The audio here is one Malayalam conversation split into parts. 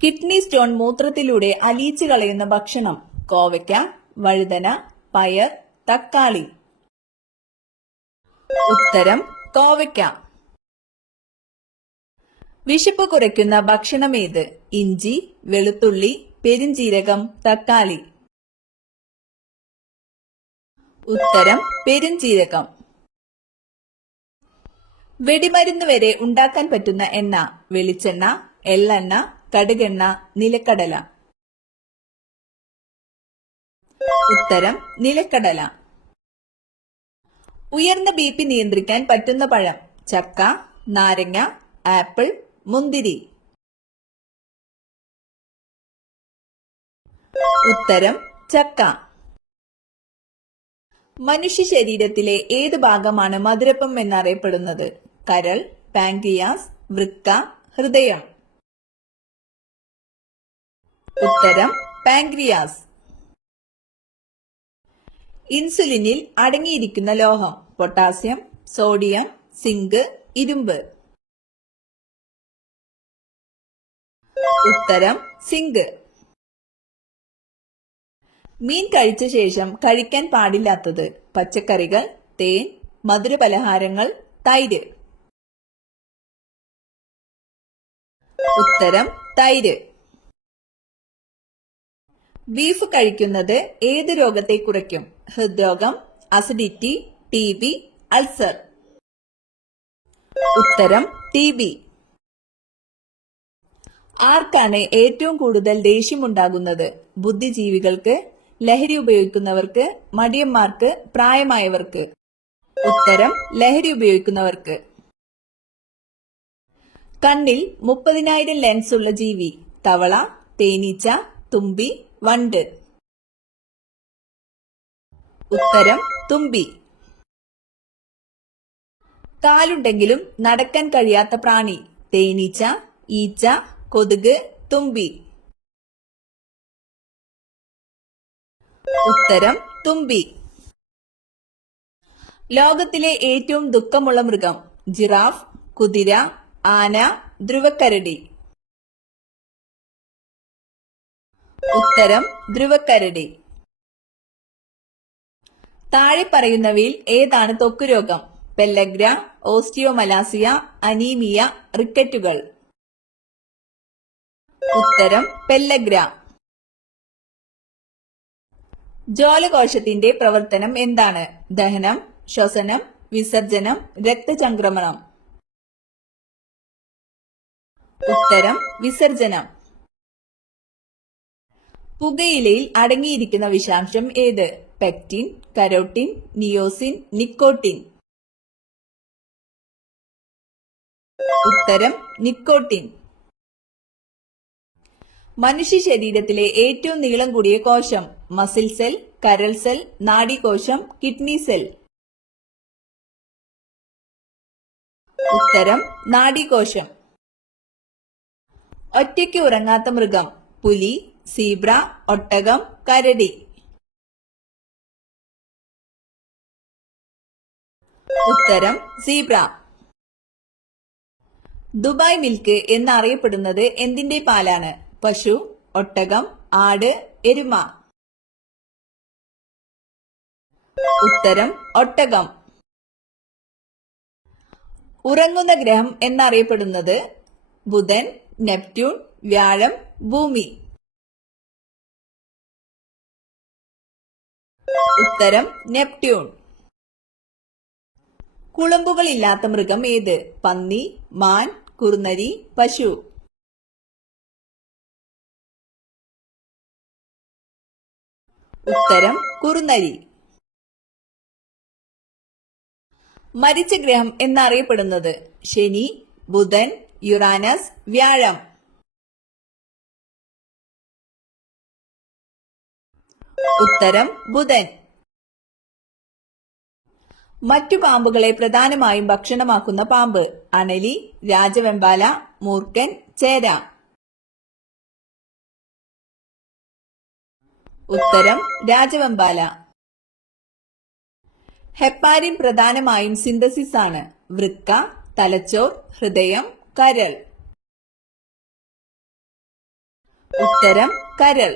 കിഡ്നി സ്റ്റോൺ മൂത്രത്തിലൂടെ അലിയിച്ചു കളയുന്ന ഭക്ഷണം: കോവയ്ക്ക, വഴുതന, പയർ, തക്കാളി. ഉത്തരം കോവയ്ക്ക. വിശപ്പ് കുറയ്ക്കുന്ന ഭക്ഷണമേത്? ഇഞ്ചി, വെളുത്തുള്ളി, പെരുംജീരകം, തക്കാളി. ഉത്തരം പെരുംജീരകം. വെടിമരുന്ന് വരെ ഉണ്ടാക്കാൻ പറ്റുന്ന എണ്ണ: വെളിച്ചെണ്ണ, എള്ളെണ്ണ, കടുകെണ്ണ, നിലക്കടല. ഉത്തരം നിലക്കടല. ഉയർന്ന ബി.പി നിയന്ത്രിക്കാൻ പറ്റുന്ന പഴം: ചക്ക, നാരങ്ങ, ആപ്പിൾ, മുന്തിരി. ഉത്തരം ചക്ക. മനുഷ്യ ശരീരത്തിലെ ഏത് ഭാഗമാണ് മധുരപ്പം എന്നറിയപ്പെടുന്നത്? കരൾ, പാൻക്രിയാസ്, വൃക്ക, ഹൃദയം. ഉത്തരം പാൻക്രിയാസ്. ഇൻസുലിനിൽ അടങ്ങിയിരിക്കുന്ന ലോഹം: പൊട്ടാസ്യം, സോഡിയം, സിങ്ക്, ഇരുമ്പ്. ഉത്തരം സിങ്ക്. മീൻ കഴിച്ച ശേഷം കഴിക്കാൻ പാടില്ലാത്തത്: പച്ചക്കറികൾ, തേൻ, മധുരപലഹാരങ്ങൾ, തൈര്. ഉത്തരം തൈര്. ബീഫ് കഴിക്കുന്നത് ഏത് രോഗത്തെ കുറയ്ക്കും? ഹൃദ്രോഗം, അസിഡിറ്റി, TB, അൾസർ. ഉത്തരം TB. ആർക്കാണ് ഏറ്റവും കൂടുതൽ ദേഷ്യമുണ്ടാകുന്നത്? ബുദ്ധിജീവികൾക്ക്, ലഹരി ഉപയോഗിക്കുന്നവർക്ക്, മടിയന്മാർക്ക്, പ്രായമായവർക്ക്. ഉത്തരം ലഹരി ഉപയോഗിക്കുന്നവർക്ക്. കണ്ണിൽ 30,000 ലെൻസ് ഉള്ള ജീവി: തവള, തേനീച്ച, തുമ്പി, വണ്ട്. ഉത്തരം തുമ്പി. കാലുണ്ടെങ്കിലും നടക്കാൻ കഴിയാത്ത പ്രാണി: തേനീച്ച, ഈച്ച, കൊതുക്, തുമ്പി. ഉത്തരം തുമ്പി. ലോകത്തിലെ ഏറ്റവും ദുഃഖമുള്ള മൃഗം: ജിറാഫ്, കുതിര, ആന, ധ്രുവക്കരടി. ഉത്തരം ധ്രുവക്കരടി. താഴെ പറയുന്നവയിൽ ഏതാണ് ത്വക്ക് രോഗം? പെല്ലഗ്ര, ഓസ്റ്റിയോമലാസിയ, അനീമിയ, റിക്കറ്റുകൾ. ഉത്തരം പെല്ലഗ്ര. ജോലകോശത്തിന്റെ പ്രവർത്തനം എന്താണ്? ദഹനം, ശ്വസനം, വിസർജനം, രക്തചംക്രമണം. ഉത്തരം വിസർജനം. പുകയിലയിൽ അടങ്ങിയിരിക്കുന്ന വിഷാംശം ഏത്? Pectin, carotene, niacin, nicotine. ഉത്തരം നിക്കോട്ടിൻ. മനുഷ്യ ശരീരത്തിലെ ഏറ്റവും നീളം കൂടിയ കോശം: മസിൽ സെൽ, കരൾ സെൽ, നാഡീകോശം, കിഡ്നി സെൽ. ഉത്തരം നാഡീകോശം. ഒറ്റയ്ക്ക് ഉറങ്ങാത്ത മൃഗം: പുലി, സീബ്ര, ഒട്ടകം, കരടി. ഉത്തരം സീബ്ര. ദുബായ് മിൽക്ക് എന്നറിയപ്പെടുന്നത് എന്തിന്റെ പാലാണ്? പശു, ഒട്ടകം, ആട്, എരുമ. ഉത്തരം ഒട്ടകം. ഉറങ്ങുന്ന ഗ്രഹം എന്നറിയപ്പെടുന്നത്? ബുധൻ, നെപ്റ്റ്യൂൺ, വ്യാഴം, ഭൂമി. ഉത്തരം നെപ്റ്റ്യൂൺ. കുളമ്പുകളില്ലാത്ത മൃഗം ഏത്? പന്നി, മാൻ, കുറുനരി, പശു. ഉത്തരം കുറുനരി. മരിച്ച ഗ്രഹം എന്നറിയപ്പെടുന്നത്? ശനി, ബുധൻ, യുറാനസ്, വ്യാഴം. ഉത്തരം ബുധൻ. മറ്റു പാമ്പുകളെ പ്രധാനമായും ഭക്ഷണമാക്കുന്ന പാമ്പ്: അണലി, രാജവെമ്പാല, മൂർഖൻ, ചേര. ഉത്തരം രാജവെമ്പാല. ഹെപ്പാരിൻ പ്രധാനമായും സിന്തസിസ് ആണ്: വൃക്ക, തലച്ചോർ, ഹൃദയം, കരൾ. ഉത്തരം കരൾ.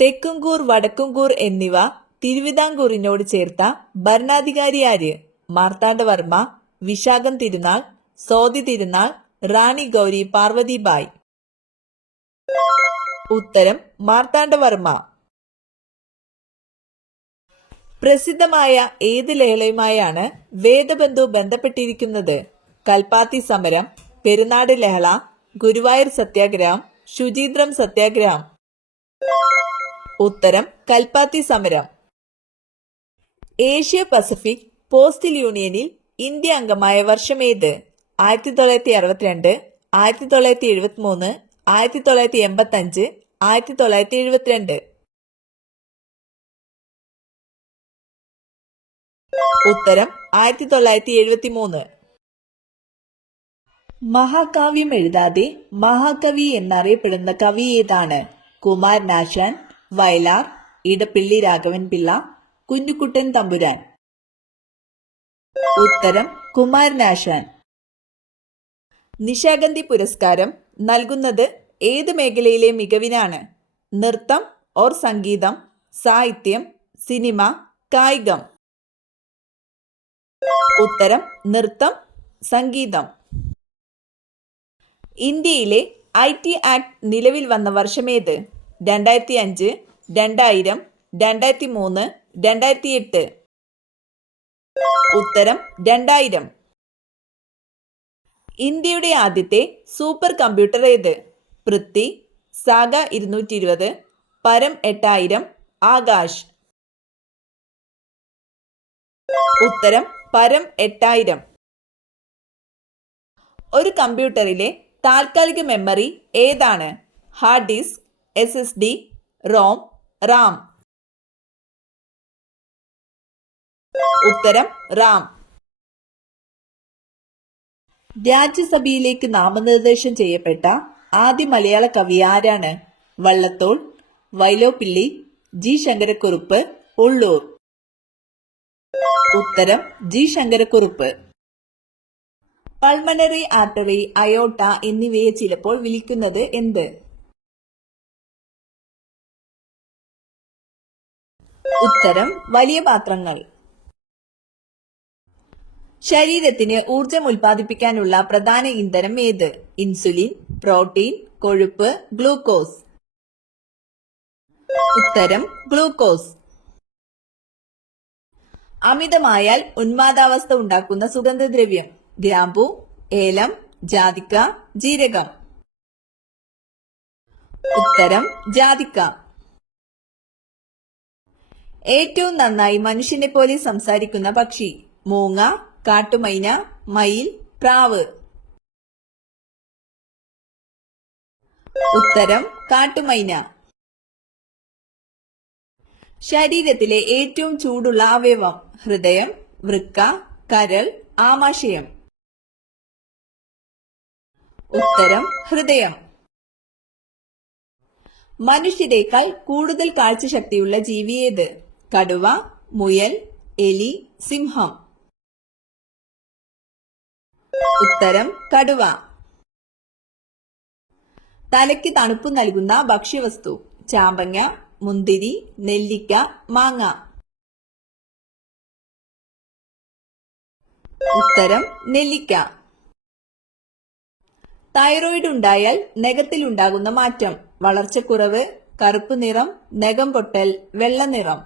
തെക്കുംകൂർ വടക്കുംകൂർ എന്നിവ തിരുവിതാംകൂറിനോട് ചേർത്ത ഭരണാധികാരി ആര്? മാർത്താണ്ഡവർമ്മ, വിശാഖം തിരുനാൾ, സോതി തിരുനാൾ, റാണി ഗൗരി പാർവതിബായി. ഉത്തരം മാർത്താണ്ഡവർമ്മ. പ്രസിദ്ധമായ ഏത് ലഹളയുമായാണ് വേദബന്ധു ബന്ധപ്പെട്ടിരിക്കുന്നത്? കൽപ്പാത്തി സമരം, പെരുന്നാട് ലഹള, ഗുരുവായൂർ സത്യാഗ്രഹം, ശുചീന്ദ്രം സത്യാഗ്രഹം. ഉത്തരം കൽപ്പാത്തി സമരം. ഏഷ്യ പസഫിക് പോസ്റ്റൽ യൂണിയനിൽ ഇന്ത്യ അംഗമായ വർഷമേത്? 1962, 1973, 1985, 1972. ഉത്തരം 1973. മഹാകാവ്യം എഴുതാതെ മഹാകവി എന്നറിയപ്പെടുന്ന കവി ഏതാണ്? കുമാരനാശാൻ, വയലാർ, ഇടപ്പിള്ളി രാഘവൻ പിള്ള, കുഞ്ഞുകുട്ടൻ തമ്പുരാൻ. ഉത്തരം കുമാരനാശാൻ. നിശാഗന്ധി പുരസ്കാരം നൽകുന്നത് ഏത് മേഖലയിലെ മികവിനാണ്? നൃത്തം ഓർ സംഗീതം, സാഹിത്യം, സിനിമ, കായികം. ഉത്തരം നൃത്തം, സംഗീതം. ഇന്ത്യയിലെ IT ആക്ട് നിലവിൽ വന്ന വർഷമേത്? 2005, 2000, 2003, 2008. ഉത്തരം 2000. ഇന്ത്യയുടെ ആദ്യത്തെ സൂപ്പർ കമ്പ്യൂട്ടർ ഏത്? പൃഥ്വി, സാഗ 220, പരം 8000, ആകാശ്. ഉത്തരം പരം 8000. ഒരു കമ്പ്യൂട്ടറിലെ താൽക്കാലിക മെമ്മറി ഏതാണ്? Hard disk, SSD, ROM, RAM. ഉത്തരം റാം. രാജ്യസഭയിലേക്ക് നാമനിർദ്ദേശം ചെയ്യപ്പെട്ട ആദ്യ മലയാള കവി ആരാണ്? വള്ളത്തോൾ, വൈലോപ്പിള്ളി, G. ശങ്കരക്കുറുപ്പ്, ഉള്ളൂർ. ഉത്തരം G. ശങ്കരക്കുറുപ്പ്. പൾമണറി ആർട്ടറി, അയോട്ട എന്നിവയെ ചിലപ്പോൾ വിളിക്കുന്നത് എന്ത്? ഉത്തരം വലിയ പാത്രങ്ങൾ. ശരീരത്തിന് ഊർജം ഉൽപ്പാദിപ്പിക്കാനുള്ള പ്രധാന ഇന്ധനം ഏത്? ഇൻസുലിൻ, പ്രോട്ടീൻ, കൊഴുപ്പ്, ഗ്ലൂക്കോസ്. ഉത്തരം ഗ്ലൂക്കോസ്. അമിതമായാൽ ഉന്മാദാവസ്ഥ ഉണ്ടാക്കുന്ന സുഗന്ധദ്രവ്യം? ഗ്രാമ്പു, ഏലം, ജാതിക്ക, ജീരകം. ഉത്തരം ജാതിക്ക. ഏറ്റവും നന്നായി മനുഷ്യനെ പോലെ സംസാരിക്കുന്ന പക്ഷി? മൂങ്ങ, കാട്ടുമൈന, മയിൽ, പ്രാവ്. ഉത്തരം കാട്ടുമൈന. ശരീരത്തിലെ ഏറ്റവും ചൂടുള്ള അവയവം? ഹൃദയം, വൃക്ക, കരൾ, ആമാശയം. ഉത്തരം ഹൃദയം. മനുഷ്യരെക്കാൾ കൂടുതൽ കാഴ്ചശക്തിയുള്ള ജീവി ഏത്? കടുവ, മുയൽ, എലി, സിംഹം. ഉത്തരം കടുവ. തലയ്ക്ക് തണുപ്പ് നൽകുന്ന ഭക്ഷ്യവസ്തു? ചാമ്പങ്ങ, മുന്തിരി, നെല്ലിക്ക, മാങ്ങ. ഉത്തരം നെല്ലിക്ക. തൈറോയിഡ് ഉണ്ടായാൽ നഖത്തിൽ ഉണ്ടാകുന്ന മാറ്റം? വളർച്ചക്കുറവ്, കറുപ്പ് നിറം, നഖം പൊട്ടൽ, വെള്ള നിറം.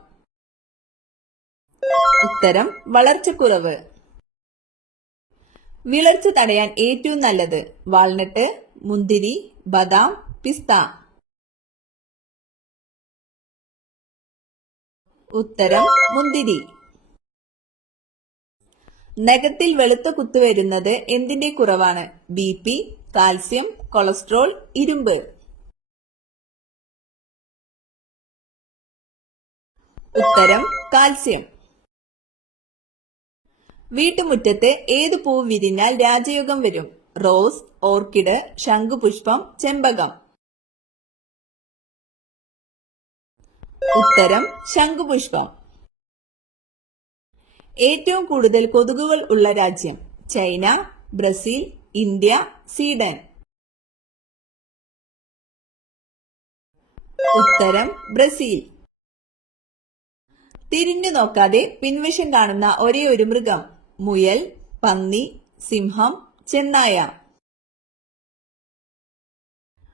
ഉത്തരം വളർച്ചക്കുറവ്. വിളർച്ച തടയാൻ ഏറ്റവും നല്ലത്? വാൾനട്ട്, മുന്തിരി, ബദാം, പിസ്ത. ഉത്തരം മുന്തിരി. നഖത്തിൽ വെളുത്ത കുത്ത് വരുന്നത് എന്തിന്റെ കുറവാണ്? BP, കാൽസ്യം, കൊളസ്ട്രോൾ, ഇരുമ്പ്. ഉത്തരം കാൽസ്യം. വീട്ടുമുറ്റത്ത് ഏത് പൂവ് വിരിഞ്ഞാൽ രാജയോഗം വരും? റോസ്, ഓർക്കിഡ്, ശംഖുപുഷ്പം, ചെമ്പകം. ഉത്തരം ശംഖുപുഷ്പം. ഏറ്റവും കൂടുതൽ കൊതുകുകൾ ഉള്ള രാജ്യം? China, Brazil, India, Sweden. ഉത്തരം ബ്രസീൽ. തിരിഞ്ഞു നോക്കാതെ പിൻവശം കാണുന്ന ഒരേ ഒരു മൃഗം. മുയൽ, പന്നി, സിംഹം, ചെന്നായ.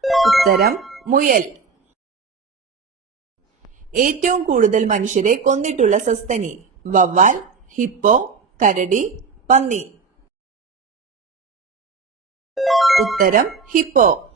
ഉത്തരം മുയൽ. ഏറ്റവും കൂടുതൽ മനുഷ്യരെ കൊന്നിട്ടുള്ള സസ്തനി. വവ്വാൽ, ഹിപ്പോ, കരടി, പന്നി. ഉത്തരം ഹിപ്പോ.